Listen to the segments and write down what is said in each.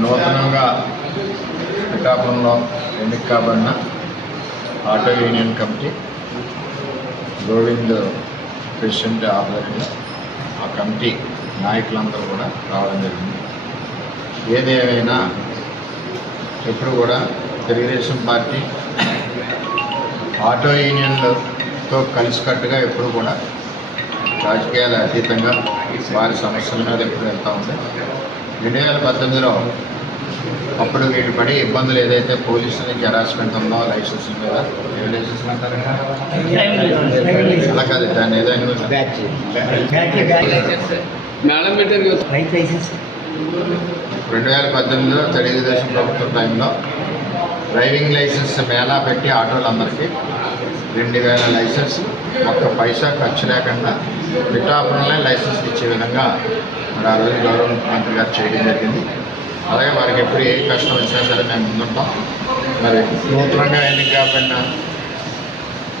నూతనంగా పిఠాపురంలో ఎన్నిక కాబడిన auto union committee Govind president ఆధ్వర్యంలో ఆ కమిటీ నాయకులందరూ కూడా రావడం జరిగింది. ఏది ఏమైనా ఎప్పుడు కూడా తెలుగుదేశం పార్టీ ఆటో యూనియన్లతో కలిసికట్టుగా ఎప్పుడు కూడా రాజకీయాల అతీతంగా వారి సమస్యల మీద ఎప్పుడు వెళ్తూ ఉంది. రెండు వేల పద్దెనిమిదిలో అప్పుడు వీళ్ళు పడి ఇబ్బందులు ఏదైతే పోలీసు నుంచి హెరాస్మెంట్ ఉందో లైసెన్స్ మీద ఏ లైసెన్స్ అంటారు? అలా కాదు దాన్ని ఏదో ఎనిమిది మేడం పెట్టారు కదా. రైట్ లైసెన్స్ రెండు వేల పద్దెనిమిదిలో తెలుగుదేశం ప్రభుత్వం టైంలో డ్రైవింగ్ లైసెన్స్ మేళా పెట్టి ఆటోలందరికీ రెండు వేల లైసెన్స్ ఒక్క పైసా ఖర్చు లేకుండా పిఠాపురంలో లైసెన్స్ ఇచ్చే విధంగా మరి ఆ రోజు గౌరవ ముఖ్యమంత్రి గారు చేయడం జరిగింది. అలాగే వారికి ఎప్పుడు ఏ కష్టం వచ్చినా సరే మేము ముందుంటాం. మరి నూతనంగా ఎన్నిక కాబడిన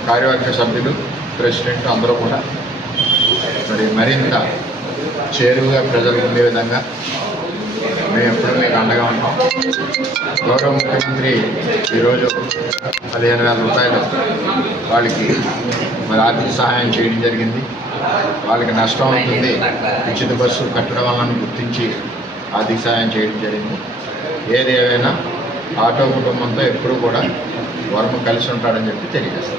కార్యవర్గ సభ్యులు ప్రెసిడెంట్ అందరూ కూడా మరి మరింత చేరువుగా ప్రజలకు ఉండే విధంగా మేము ఎప్పుడూ మీకు అండగా ఉంటాం. గౌరవ ముఖ్యమంత్రి ఈరోజు పదిహేను వేల రూపాయలు వాళ్ళకి మరి ఆర్థిక సహాయం చేయడం జరిగింది. వాళ్ళకి నష్టం అవుతుంది. ఉచిత బస్సు కట్టడం వలన గుర్తించి ఆర్థిక సహాయం చేయడం జరిగింది. ఏది ఏమైనా ఆటో కుటుంబంతో ఎప్పుడు కూడా వర్మ కలిసి ఉంటాడని చెప్పి తెలియజేస్తాం.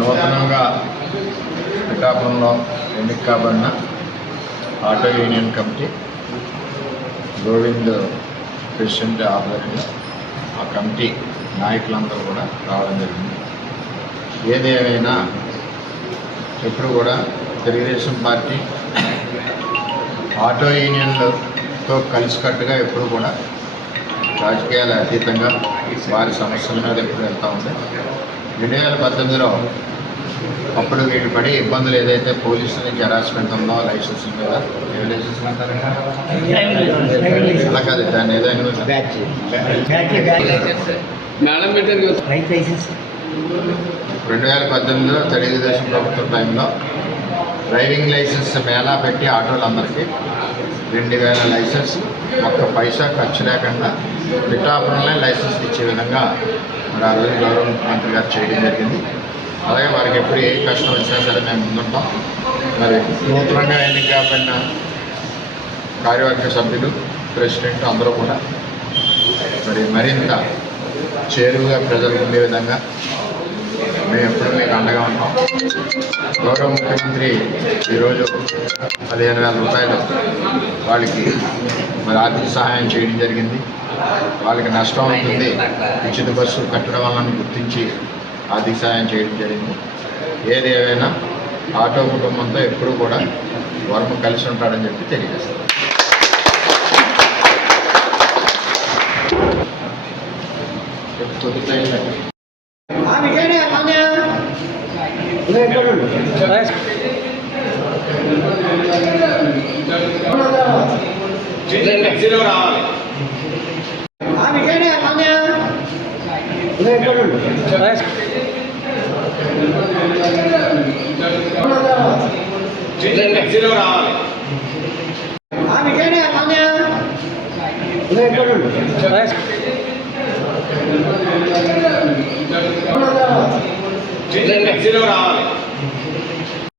నూతనంగా శ్రీకాకుళంలో ఎన్నిక కాబడిన auto union committee Govind president ఆధ్వర్యంలో ఆ కమిటీ నాయకులందరూ కూడా రావడం జరిగింది. ఏదేమైనా ఏమైనా ఎప్పుడు కూడా తెలుగుదేశం పార్టీ ఆటో యూనియన్లతో కలిసికట్టుగా ఎప్పుడు కూడా రాజకీయాల అతీతంగా వారి సమస్యల మీద ఎప్పుడు వెళ్తూ ఉంది. రెండు వేల పద్దెనిమిదిలో అప్పుడు వీళ్ళు పడి ఇబ్బందులు ఏదైతే పోలీసు నుంచి హెరాస్మెంట్ ఉందో లైసెన్స్ మీద ఏ లైసెన్స్ అంటారు? అలా కాదు దాన్ని ఏదో ఎనిమిది బ్యాచ్. బ్యాచ్. మేడం పెట్టారు కదా రైట్ లైసెన్స్. రెండు వేల పద్దెనిమిదిలో తెలుగుదేశం ప్రభుత్వం టైంలో డ్రైవింగ్ లైసెన్స్ మేళా పెట్టి ఆటోలందరికీ రెండు వేల లైసెన్స్ ఒక్క పైసా ఖర్చు లేకుండా పిఠాపురంలో లైసెన్స్ ఇచ్చే విధంగా మరి ఆ రోజు గౌరవ ముఖ్యమంత్రి గారు చేయడం జరిగింది. అలాగే వారికి ఎప్పుడు ఏ కష్టం వచ్చినా సరే మేము ముందుంటాం. మరి నూతనంగా ఎన్నిక కాబడిన కార్యవర్గ సభ్యులు ప్రెసిడెంట్ అందరూ కూడా మరి మరింత చేరువుగా ప్రజలకు ఉండే విధంగా మేము ఎప్పుడూ మీకు అండగా ఉంటాం. గౌరవ ముఖ్యమంత్రి ఈరోజు పదిహేను వేల రూపాయలు వాళ్ళకి మరి ఆర్థిక సహాయం చేయడం జరిగింది. వాళ్ళకి నష్టం ఉంటుంది ఉచిత బస్సు కట్టడం వలన గుర్తించి ఆర్థిక సహాయం చేయడం జరిగింది. ఏది ఏమైనా ఆటో కుటుంబంతో ఎప్పుడూ కూడా వర్మ కలిసి ఉంటాడని చెప్పి తెలియజేస్తాను కొద్ది టైం లేదు. రావాలి. சில